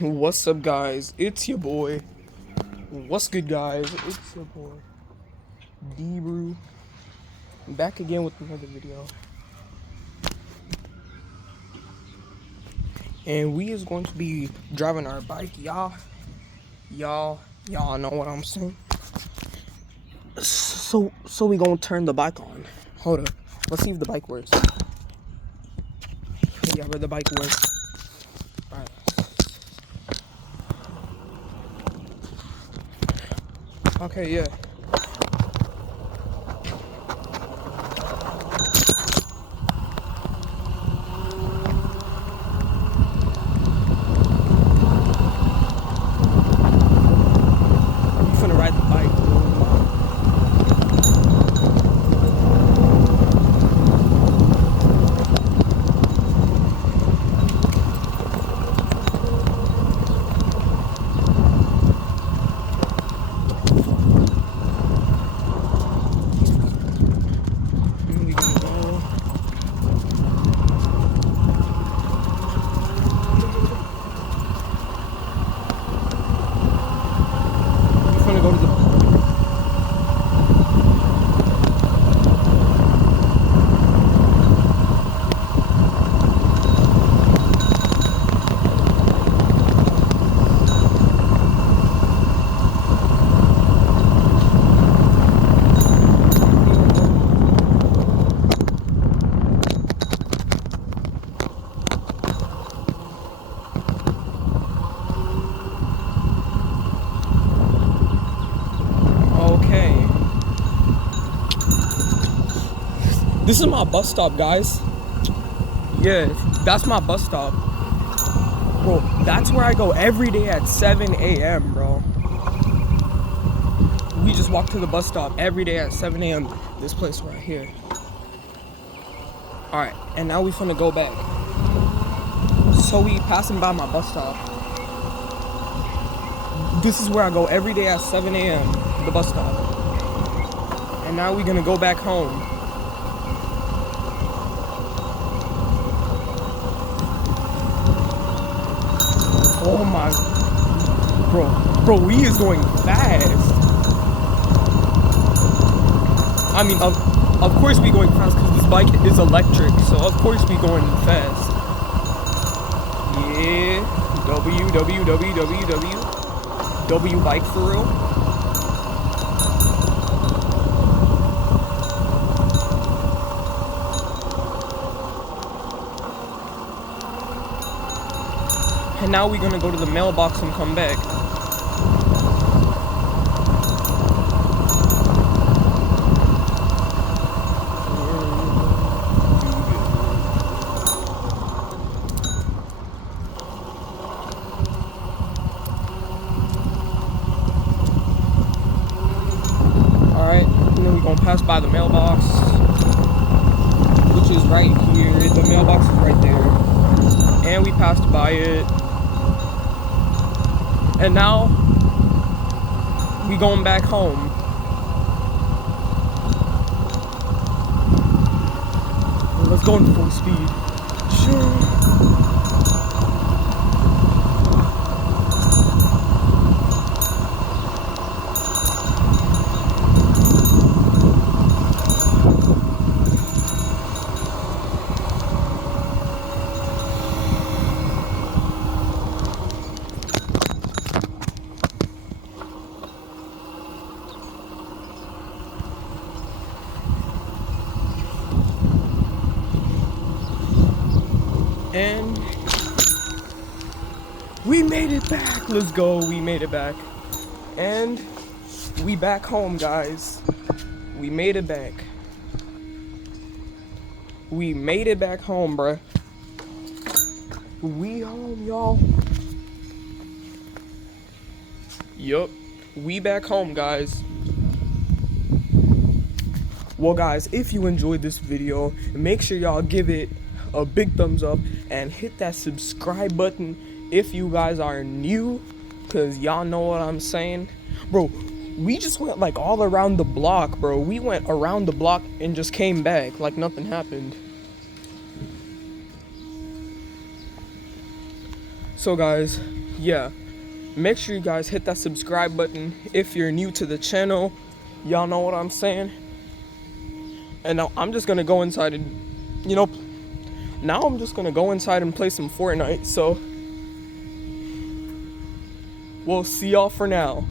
What's up, guys? It's your boy. What's good, guys? It's your boy, Deabrew. Back again with another video. And we is going to be driving our bike, y'all know what I'm saying. So we gonna turn the bike on. Hold up. Let's see if the bike works. Yeah, but the bike works. Alright. Okay, yeah. I'm finna ride the bike. Go to the okay. This is my bus stop, guys. Yeah, that's my bus stop. Bro, that's where I go every day at 7 a.m., bro. We just walk to the bus stop every day at 7 a.m. This place right here. Alright, and now we finna go back. So we passing by my bus stop. This is where I go every day at 7 a.m., the bus stop. And now we're gonna go back home. Oh my, bro, we is going fast. I mean, of course we going fast because this bike is electric, so of course we going fast. Yeah, W bike for real. And now we're gonna go to the mailbox and come back. Alright, and then we're gonna pass by the mailbox, which is right here. The mailbox is right there. And we passed by it. And now we going back home. Let's go in full speed. Sure. And we made it back. Let's go. We made it back. And we back home, guys. We made it back. We made it back home, bruh. We home, y'all. Yup. We back home, guys. Well, guys, if you enjoyed this video, make sure y'all give it a big thumbs up and hit that subscribe button if you guys are new, because y'all know what I'm saying. Bro, we just went like all around the block, bro. We went around the block and just came back like nothing happened. So guys, yeah, make sure you guys hit that subscribe button if you're new to the channel. Y'all know what I'm saying. And now I'm just gonna go inside and, now I'm just gonna go inside and play some Fortnite. So we'll see y'all for now.